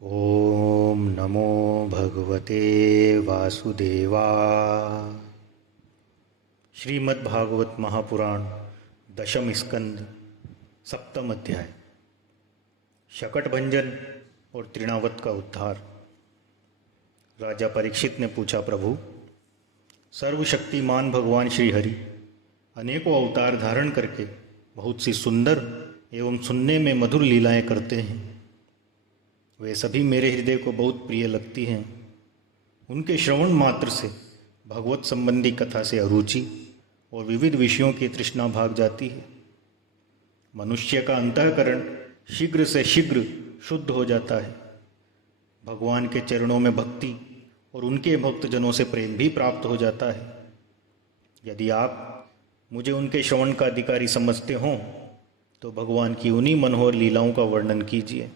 ओम नमो भगवते वासुदेवा। श्रीमद्भागवत महापुराण दशम स्कंद सप्तम अध्याय शकट भंजन और तृणावत का उद्धार। राजा परीक्षित ने पूछा, प्रभु, सर्वशक्तिमान भगवान श्री हरि अनेकों अवतार धारण करके बहुत सी सुंदर एवं सुनने में मधुर लीलाएं करते हैं। वे सभी मेरे हृदय को बहुत प्रिय लगती हैं। उनके श्रवण मात्र से भगवत संबंधी कथा से अरुचि और विविध विषयों की तृष्णा भाग जाती है। मनुष्य का अंतःकरण शीघ्र से शीघ्र शुद्ध हो जाता है। भगवान के चरणों में भक्ति और उनके भक्तजनों से प्रेम भी प्राप्त हो जाता है। यदि आप मुझे उनके श्रवण का अधिकारी समझते हों तो भगवान की उन्हीं मनोहर लीलाओं का वर्णन कीजिए।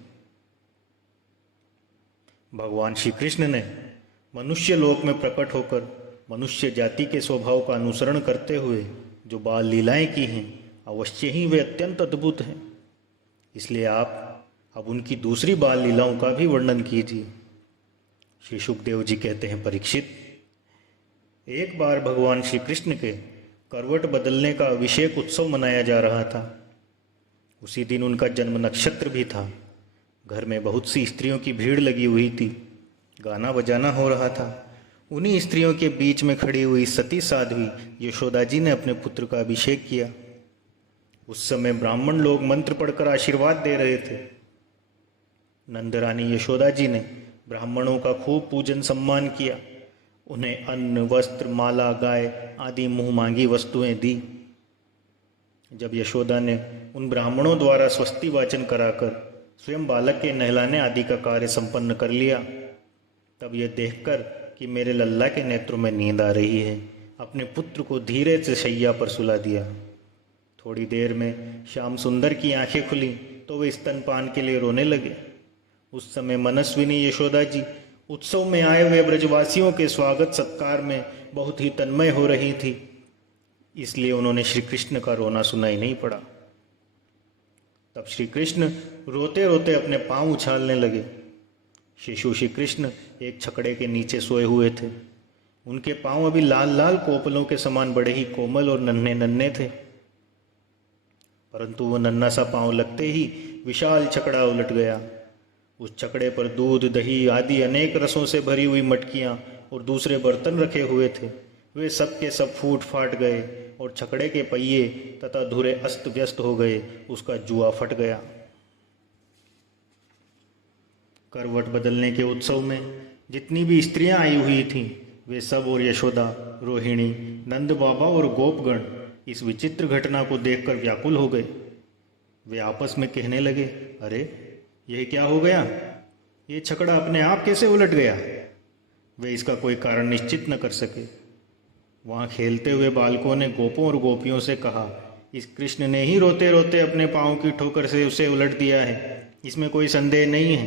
भगवान श्री कृष्ण ने मनुष्य लोक में प्रकट होकर मनुष्य जाति के स्वभाव का अनुसरण करते हुए जो बाल लीलाएं की हैं, अवश्य ही वे अत्यंत अद्भुत हैं। इसलिए आप अब उनकी दूसरी बाल लीलाओं का भी वर्णन कीजिए। श्री सुखदेव जी कहते हैं, परीक्षित, एक बार भगवान श्री कृष्ण के करवट बदलने का अभिषेक उत्सव मनाया जा रहा था। उसी दिन उनका जन्म नक्षत्र भी था। घर में बहुत सी स्त्रियों की भीड़ लगी हुई थी। गाना बजाना हो रहा था। उन्हीं स्त्रियों के बीच में खड़ी हुई सती साध्वी यशोदा जी ने अपने पुत्र का अभिषेक किया। उस समय ब्राह्मण लोग मंत्र पढ़कर आशीर्वाद दे रहे थे। नंदरानी यशोदा जी ने ब्राह्मणों का खूब पूजन सम्मान किया। उन्हें अन्न, वस्त्र, माला, गाय आदि मुंह मांगी वस्तुएं दी। जब यशोदा ने उन ब्राह्मणों द्वारा स्वस्ति वाचन कराकर स्वयं बालक के नहलाने आदि का कार्य संपन्न कर लिया, तब यह देखकर कि मेरे लल्ला के नेत्रों में नींद आ रही है, अपने पुत्र को धीरे से शैया पर सुला दिया। थोड़ी देर में श्याम सुंदर की आंखें खुली तो वे स्तनपान के लिए रोने लगे। उस समय मनस्विनी यशोदा जी उत्सव में आए हुए ब्रजवासियों के स्वागत सत्कार में बहुत ही तन्मय हो रही थी। इसलिए उन्होंने श्री कृष्ण का रोना सुनाई नहीं पड़ा। तब श्री कृष्ण रोते रोते अपने पांव उछालने लगे। शिशु श्री कृष्ण एक छकड़े के नीचे सोए हुए थे। उनके पांव अभी लाल लाल कोपलों के समान बड़े ही कोमल और नन्हे नन्हे थे, परंतु वो नन्हा सा पांव लगते ही विशाल छकड़ा उलट गया। उस छकड़े पर दूध, दही आदि अनेक रसों से भरी हुई मटकियां और दूसरे बर्तन रखे हुए थे। वे सब के सब फूट फाट गए और छकड़े के पहिए तथा धुरे अस्त व्यस्त हो गए। उसका जुआ फट गया। करवट बदलने के उत्सव में जितनी भी स्त्रियां आई हुई थीं, वे सब और यशोदा, रोहिणी, नंद बाबा और गोपगण इस विचित्र घटना को देखकर व्याकुल हो गए। वे आपस में कहने लगे, अरे यह क्या हो गया? ये छकड़ा अपने आप कैसे उलट गया? वे इसका कोई कारण निश्चित न कर सके। वहाँ खेलते हुए बालकों ने गोपों और गोपियों से कहा, इस कृष्ण ने ही रोते रोते अपने पाँव की ठोकर से उसे उलट दिया है, इसमें कोई संदेह नहीं है।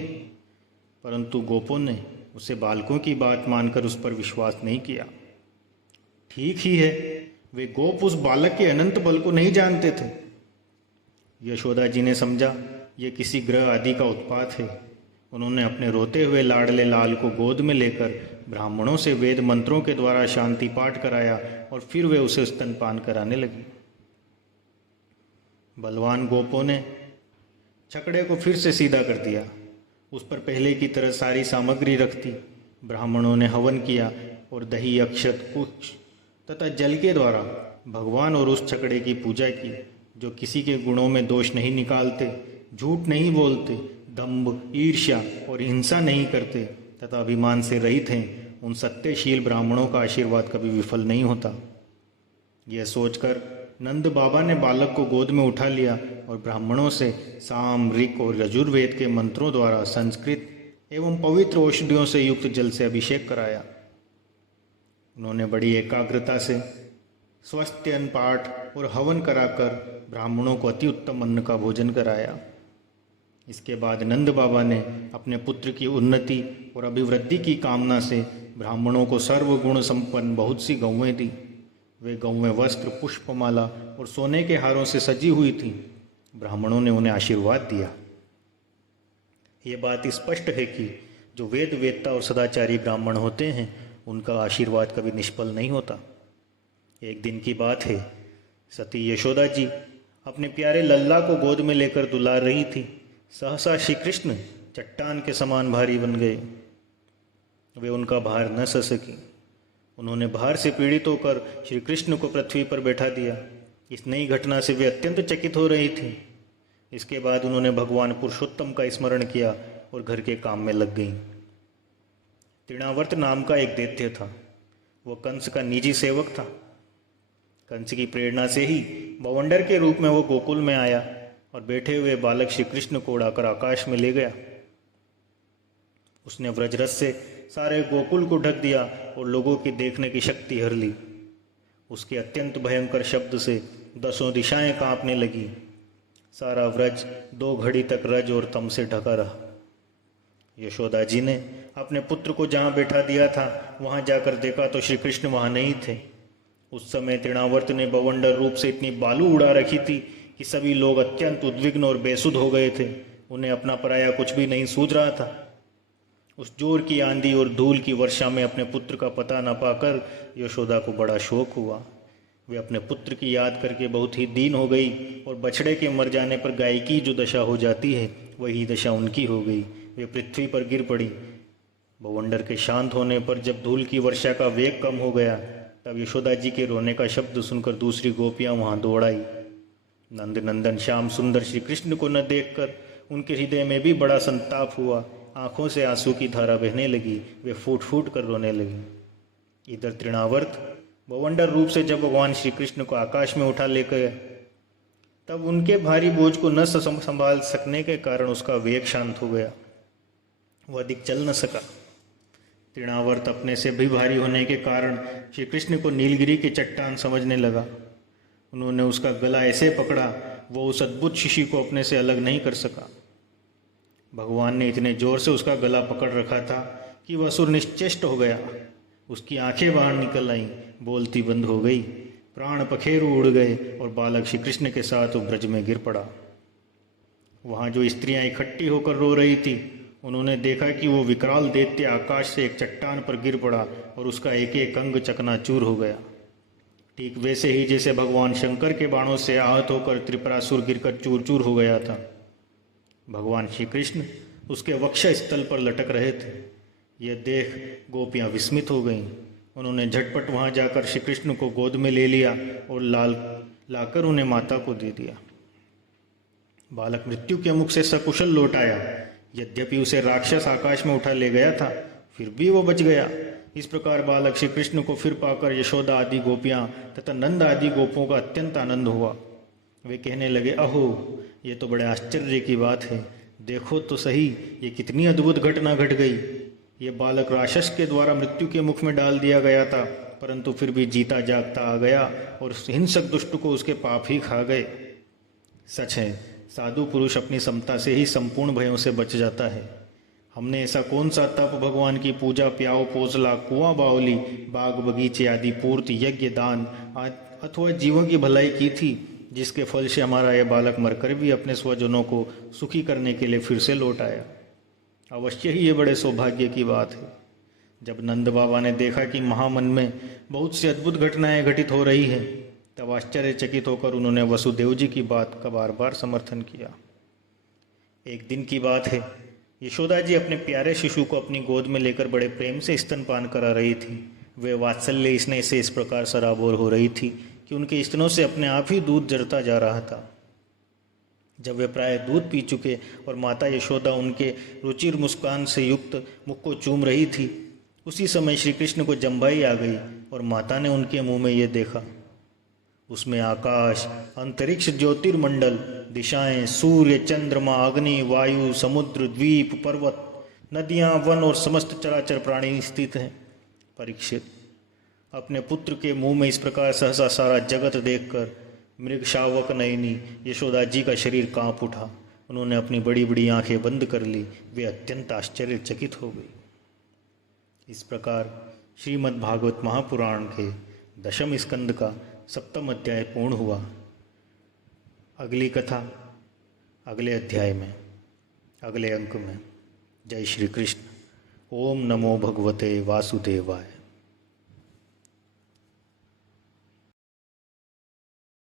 परंतु गोपों ने उसे बालकों की बात मानकर उस पर विश्वास नहीं किया। ठीक ही है, वे गोप उस बालक के अनंत बल को नहीं जानते थे। यशोदा जी ने समझा ये किसी ग्रह आदि का उत्पात है। उन्होंने अपने रोते हुए लाडले लाल को गोद में लेकर ब्राह्मणों से वेद मंत्रों के द्वारा शांति पाठ कराया और फिर वे उसे स्तनपान कराने लगी। बलवान गोपों ने छकड़े को फिर से सीधा कर दिया। उस पर पहले की तरह सारी सामग्री रख दी। ब्राह्मणों ने हवन किया और दही, अक्षत, कुछ तथा जल के द्वारा भगवान और उस छकड़े की पूजा की, जो किसी के गुणों में दोष नहीं निकालते, झूठ नहीं बोलते, दंभ, ईर्ष्या और हिंसा नहीं करते तथा अभिमान से रहित हैं। उन सत्यशील ब्राह्मणों का आशीर्वाद कभी विफल नहीं होता। यह सोचकर नंद बाबा ने बालक को गोद में उठा लिया और ब्राह्मणों से साम, ऋक और यजुर्वेद के मंत्रों द्वारा संस्कृत एवं पवित्र औषधियों से युक्त जल से अभिषेक कराया। उन्होंने बड़ी एकाग्रता से स्वस्त्यन पाठ और हवन कराकर ब्राह्मणों को अति उत्तम अन्न का भोजन कराया। इसके बाद नंद बाबा ने अपने पुत्र की उन्नति और अभिवृद्धि की कामना से ब्राह्मणों को सर्वगुण संपन्न बहुत सी गौवें दी। वे गौवें वस्त्र, पुष्पमाला और सोने के हारों से सजी हुई थीं। ब्राह्मणों ने उन्हें आशीर्वाद दिया, ये बात स्पष्ट है कि जो वेद वेत्ता और सदाचारी ब्राह्मण होते हैं उनका आशीर्वाद कभी निष्फल नहीं होता। एक दिन की बात है, सती यशोदा जी अपने प्यारे लल्ला को गोद में लेकर दुलार रही थी। सहसा श्री कृष्ण चट्टान के समान भारी बन गए। वे उनका भार न सह सकी। उन्होंने भार से पीड़ित होकर श्री कृष्ण को पृथ्वी पर बैठा दिया। इस नई घटना से वे अत्यंत चकित हो रही थी। इसके बाद उन्होंने भगवान पुरुषोत्तम का स्मरण किया और घर के काम में लग गईं। तृणावर्त नाम का एक दैत्य था। वह कंस का निजी सेवक था। कंस की प्रेरणा से ही बवंडर के रूप में वो गोकुल में आया और बैठे हुए बालक श्री कृष्ण को उड़ाकर आकाश में ले गया। उसने व्रजरस से सारे गोकुल को ढक दिया और लोगों की देखने की शक्ति हर ली। उसके अत्यंत भयंकर शब्द से 10 दिशाएं कांपने लगी। सारा व्रज 2 घड़ी तक रज और तम से ढका रहा। यशोदा जी ने अपने पुत्र को जहाँ बैठा दिया था वहाँ जाकर देखा तो श्री कृष्ण वहाँ नहीं थे। उस समय तृणावर्त ने बवंडर रूप से इतनी बालू उड़ा रखी थी कि सभी लोग अत्यंत उद्विग्न और बेसुध हो गए थे। उन्हें अपना पराया कुछ भी नहीं सूझ रहा था। उस जोर की आंधी और धूल की वर्षा में अपने पुत्र का पता न पाकर यशोदा को बड़ा शोक हुआ। वे अपने पुत्र की याद करके बहुत ही दीन हो गई और बछड़े के मर जाने पर गाय की जो दशा हो जाती है वही दशा उनकी हो गई। वे पृथ्वी पर गिर पड़ी। बवंडर के शांत होने पर जब धूल की वर्षा का वेग कम हो गया तब यशोदा जी के रोने का शब्द सुनकर दूसरी गोपियां वहां दौड़ आई। नंद नंदन श्याम सुंदर श्री कृष्ण को न देखकर उनके हृदय में भी बड़ा संताप हुआ। आंखों से आंसू की धारा बहने लगी। वे फूट फूट कर रोने लगी। इधर तृणावर्त बवंडर रूप से जब भगवान श्री कृष्ण को आकाश में उठा ले गए तब उनके भारी बोझ को न संभाल सकने के कारण उसका वेग शांत हो गया। वह अधिक चल न सका। तृणावर्त अपने से भी भारी होने के कारण श्री कृष्ण को नीलगिरी की चट्टान समझने लगा। उन्होंने उसका गला ऐसे पकड़ा वो उस अद्भुत शिशु को अपने से अलग नहीं कर सका। भगवान ने इतने जोर से उसका गला पकड़ रखा था कि वह असुर निश्चेष्ट हो गया। उसकी आंखें बाहर निकल आईं, बोलती बंद हो गई, प्राण पखेरु उड़ गए और बालक श्री कृष्ण के साथ वो ब्रज में गिर पड़ा। वहाँ जो स्त्रियां इकट्ठी होकर रो रही थी उन्होंने देखा कि वो विकराल दैत्य आकाश से एक चट्टान पर गिर पड़ा और उसका एक एक अंग चकनाचूर हो गया। ठीक वैसे ही जैसे भगवान शंकर के बाणों से आहत होकर त्रिपुरासुर गिरकर चूर चूर हो गया था। भगवान श्री कृष्ण उसके वक्ष स्थल पर लटक रहे थे। यह देख गोपियां विस्मित हो गईं। उन्होंने झटपट वहां जाकर श्री कृष्ण को गोद में ले लिया और लाकर उन्हें माता को दे दिया। बालक मृत्यु के मुख से सकुशल लौट आया। यद्यपि उसे राक्षस आकाश में उठा ले गया था फिर भी वो बच गया। इस प्रकार बालक श्री कृष्ण को फिर पाकर यशोदा आदि गोपियां तथा नंद आदि गोपों का अत्यंत आनंद हुआ। वे कहने लगे, अहो ये तो बड़े आश्चर्य की बात है। देखो तो सही ये कितनी अद्भुत घटना घट गई। ये बालक राक्षस के द्वारा मृत्यु के मुख में डाल दिया गया था परंतु फिर भी जीता जागता आ गया और हिंसक दुष्ट को उसके पाप ही खा गए। सच है, साधु पुरुष अपनी समता से ही संपूर्ण भयों से बच जाता है। हमने ऐसा कौन सा तप, भगवान की पूजा, प्याव पोसला, कुआं बावली, बाग बगीचे आदि पूर्ति, यज्ञ, दान अथवा जीवों की भलाई की थी जिसके फल से हमारा यह बालक मरकर भी अपने स्वजनों को सुखी करने के लिए फिर से लौट आया। अवश्य ही ये बड़े सौभाग्य की बात है। जब नंद बाबा ने देखा कि महामन में बहुत सी अद्भुत घटनाएं घटित हो रही हैं तब आश्चर्यचकित होकर उन्होंने वसुदेव जी की बात का बार बार समर्थन किया। एक दिन की बात है, यशोदा जी अपने प्यारे शिशु को अपनी गोद में लेकर बड़े प्रेम से स्तनपान करा रही थी। वे वात्सल्य स्नेह से इस प्रकार सराबोर हो रही थी कि उनके स्तनों से अपने आप ही दूध जरता जा रहा था। जब वे प्राय दूध पी चुके और माता यशोदा उनके रुचिर मुस्कान से युक्त मुख को चूम रही थी उसी समय श्री कृष्ण को जम्भाई आ गई और माता ने उनके मुंह में ये देखा। उसमें आकाश, अंतरिक्ष, ज्योतिर्मंडल, दिशाएं, सूर्य, चंद्रमा, अग्नि, वायु, समुद्र, द्वीप, पर्वत, नदियां, वन और समस्त चराचर प्राणी स्थित हैं। परीक्षित, अपने पुत्र के मुंह में इस प्रकार सहसा सारा जगत देखकर मृग शावक नयनी यशोदा जी का शरीर कांप उठा। उन्होंने अपनी बड़ी बड़ी आंखें बंद कर ली। वे अत्यंत आश्चर्यचकित हो गई। इस प्रकार श्रीमद् भागवत महापुराण के 10वें स्कंद का 7वां अध्याय पूर्ण हुआ। अगली कथा अगले अध्याय में, अगले अंक में। जय श्री कृष्ण। ओम नमो भगवते वासुदेवाय।